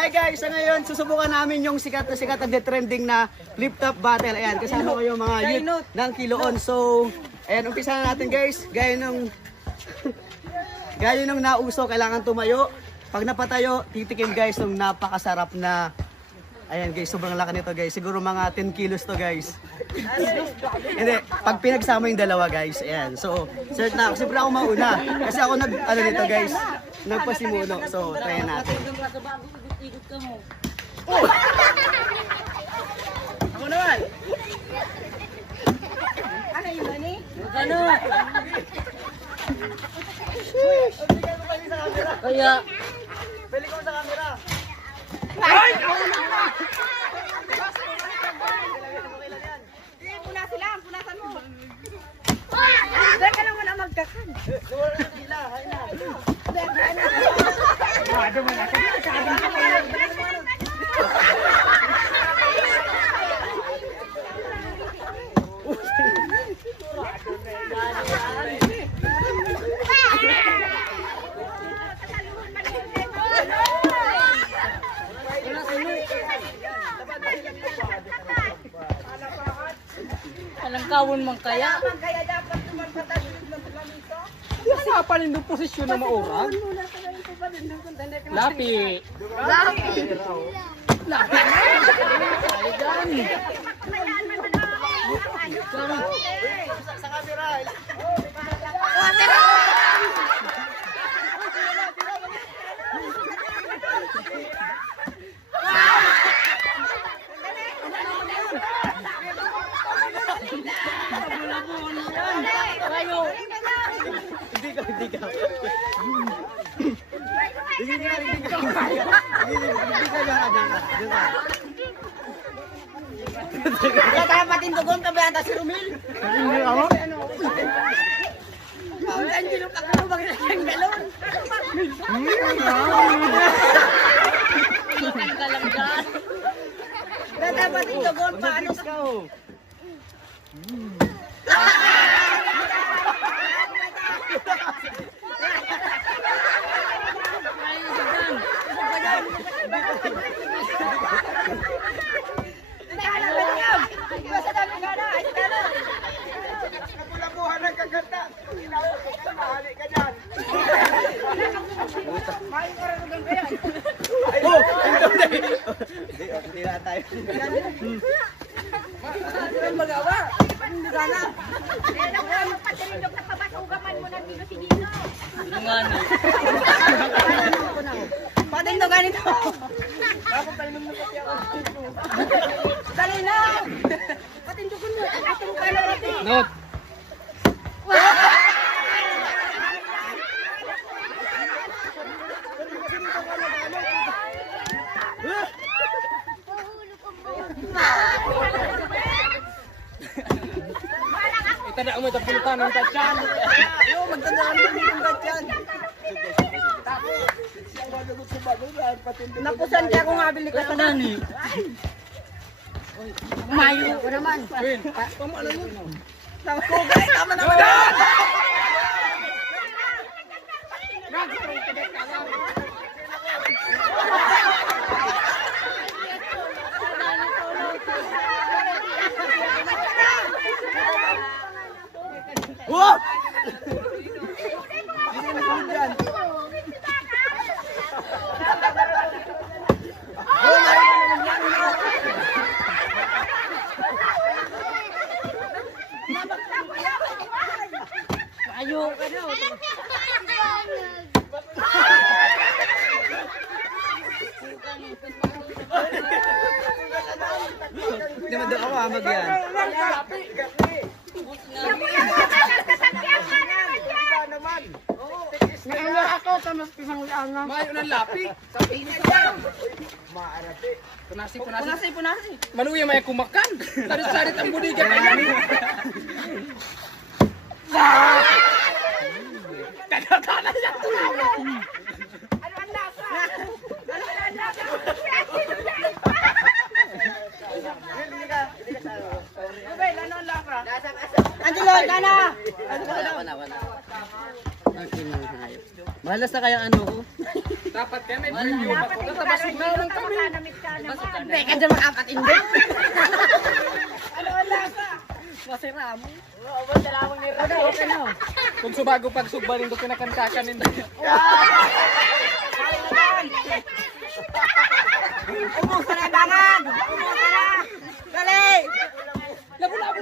Hi guys, so ngayon susubukan namin yung sikat na trending na flip top battle. Ayan, kasama ko yung mga youth ng Kiloon. So, ayan, umpisa na natin guys. Gaya nung nauso, kailangan tumayo. Pag napatayo, titikim guys ng napakasarap na. Ayan guys, sobrang laki nito guys. Siguro mga 10 kilos to guys. Hindi, pag pinagsama yung dalawa guys. Ayan, so cert na. Siyempre ako mauna. Kasi ako nito guys. Nagpasimuno. So, try natin. Oh! Ako naman! Ano yun, Mani? Ano? Kaya... Pili ko sa camera. Ay! Punasan mo. Dahil ka lang muna magkakan. Luwala na sila. Hay na. Anong kawon man kaya? Kaya dapat naman sa tasulog ng planito. Kasi nga pa rin posisyon na maurag. Lapi. Lapi. Lapi. Ay, gani. Sa camera. Hindi ka. Hindi ka Kaya dapatin dugon ka ba ata si Romil? Hindi ako? Ang dilo ka ka maglasang galon. Ikan ka lang dyan. Kaya dapatin dugon pa ano Ka. Basta dami ka na. Ay, ka na. Kapulabuhan ng kaganda. Mahali ka dyan. Mahal ka rin ng kaya. Oh! Hindi na tayo. Ang magawa. Hindi ka na. Kaya na wala magpatilindog na pabasugaman mo ng dino si Dino. Yung nga no. Patin to ganito. Dali na. Patin to kun mo. Atong ka na rati. Not. Ito na umay tapulutan ng tatyan. Yo, magtandaan mo ng gatyan. Napusan kaya kung mabili ka sa nani. Mayo ko naman. Tama naman. Oh! Ayo ka na. Hindi mo doon ako amag yan. Ano ako tamas pisang lianga. Mayo ng lapi. Sa pinis yan. Punasi. Punasi. Maluya may kumakan. Sarit-sarit ang budigan. Kagakala niya. Ano ang lasa? Ano ang lasa? Abel, ano ang lasa? Angelo, kana! Wala. Ang kinang hayop. Malas na kaya ano ko? Dapat kaya may preview pa ko. Natabasog na lang kami. Hindi ka dyan makakatindi. Ano ang lasa? Masira mo. Oo, dalawang nito. Okay na. Kung subago pag sugbarin ko kinakantakan nito. Umusa na dangan! Umusa na! Dali! Labo-labo!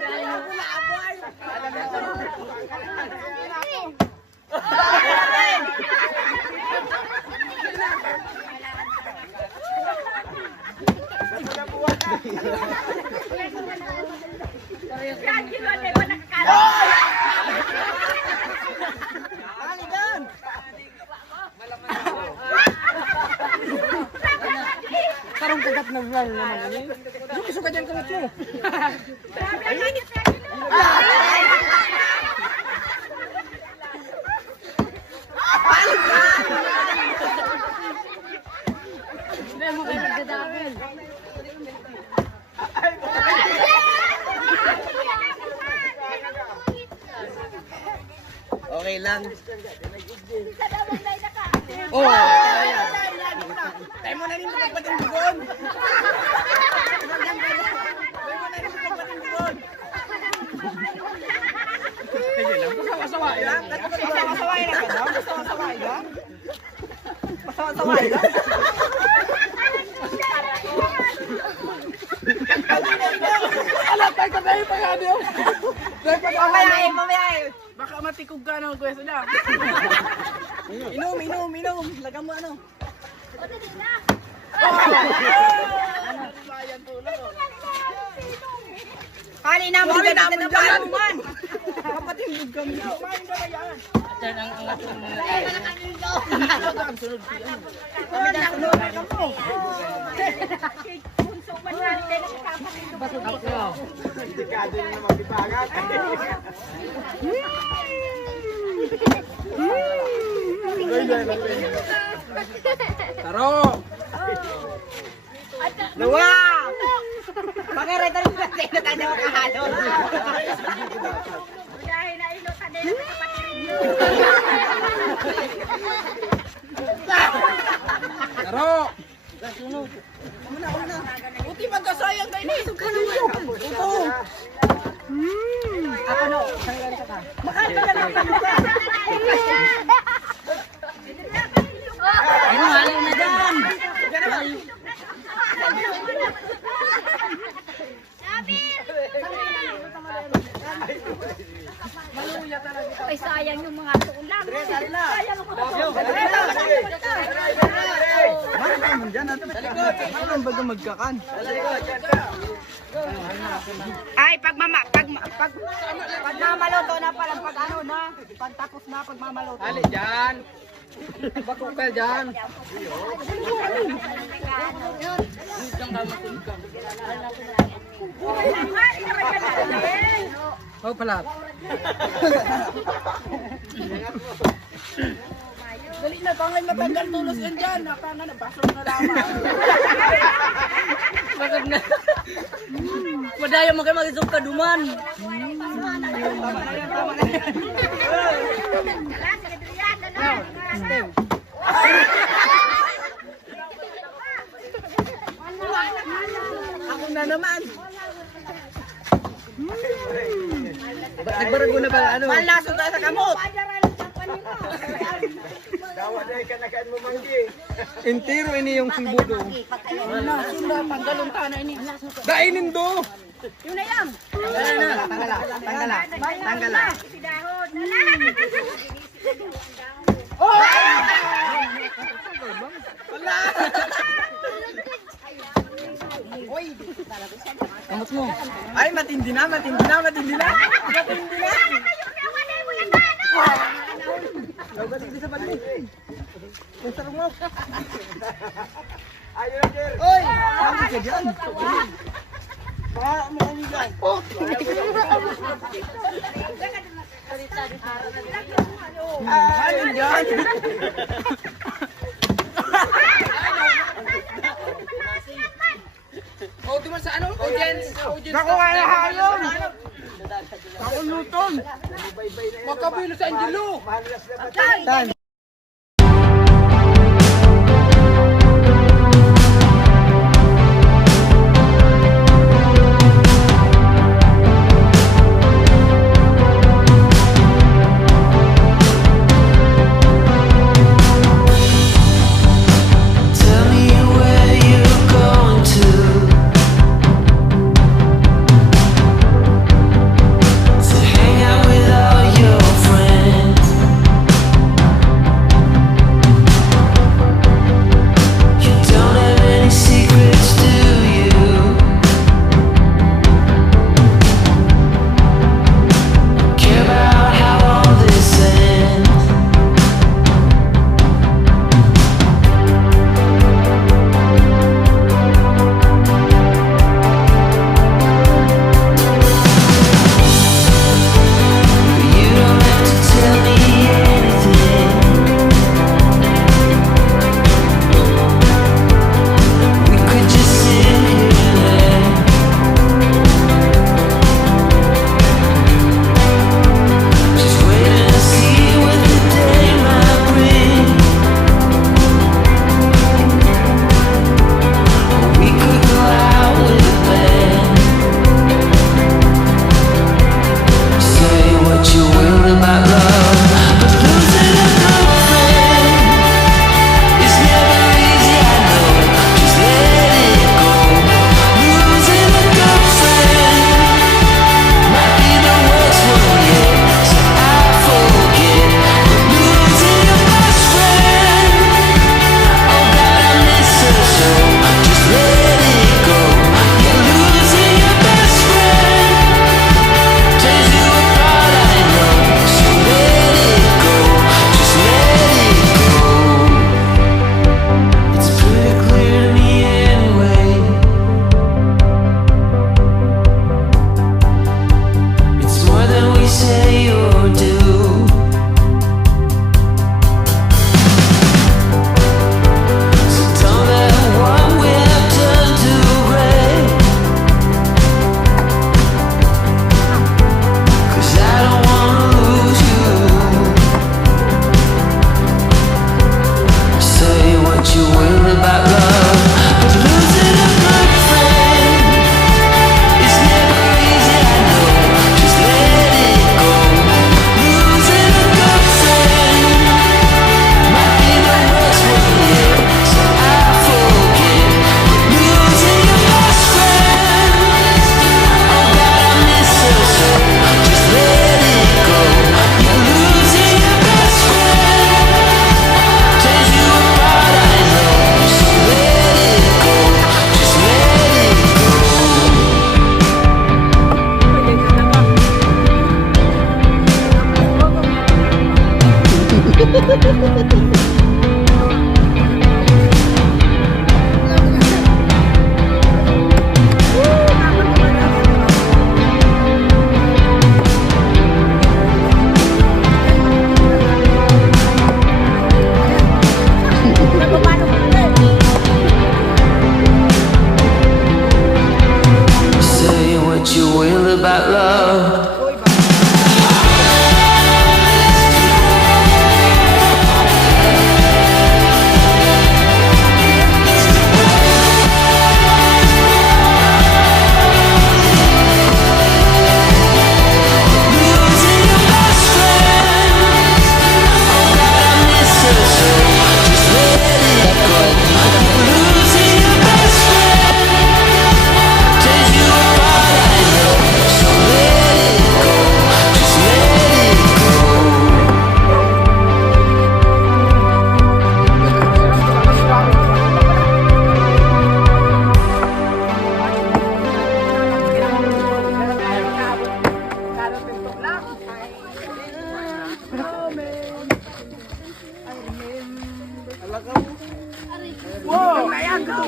Karong kagat na vlog naman ani. Yung suka diyan kamot mo. Okay lang. Oh. Tayo mo na rin ito magpatindugon! Sige lang, pasawa-sawain lang. Masawa-sawain lang ka daw? Masawa-sawain lang? Masawa-sawain lang? Alam tayo ka tayo pagano. Tayo pagano. Mamayain, mamayain! Baka matikog ka ng kwento niya. Inom, inom, inom! Lagam mo ano? Kali namin dyan na paluman! Kapatindog kami. Taro. Luwa! Pakirita rin natin na tayo makahalo. Dahil na ilo ka din ang kapatid niyo. Taro. Buti magkasayang kayo nito. Ito. Ako no, sanggan ka ka. Makanta ka ng pamilya. Ano, halo na dyan. Ay, sayang yung mga tulang. Sayang ang mga Bakit naman dyan? Ano ang baga magkakan? Ay, pag mamaloto na pala, pag ano na, pag tapos na, pag mamaloto. Ali diyan. Bakukal diyan. Oh, pala. Dali na, tangan matanggal tulos yan dyan. Nakanga na, basok na lamang. Bakit na? Madaya mo kayo mag-isog ka duman. Tama na yan, tama na yan. Ako na naman. Nagbarago na ba ano? Malasog ka sa kamot. Entero ini yung sulbudo. Sunda, panggalong ka na ini. Dainin do. Yun na yan. Tanggala. si dahon. Kamot mo. Ay, matindi na, matindi na, matindi na. Matindi na. Di sa balik. Kung sarong mo. Oy! Kami ka dyan. Baka mo kami dyan. Ano dyan? Oh, di man sa ano? Audience. Naku, kaya hayom! Ako luton! Makabilo sa Angelo. Tan.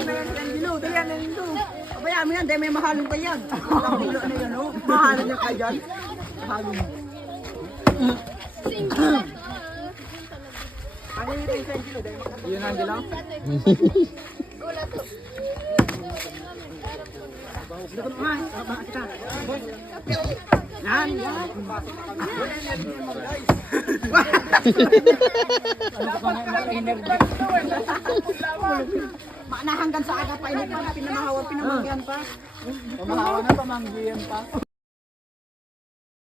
Angelo, dali yan, Angelo. Pabayaan mo yan, dahil may mahalong pa yan. Ang kilo na yan, oh. Mahalong yan kayo dyan. Mahalong. Ano yung tayo sa Angelo? Yun, Angelo? Dito ko naman, bakit ka? Yan, yan. Mana hanggang sa aga pa, ini pa, pinamahawan, pinamanggihan pa. Pamahawan na, pamanggihan pa.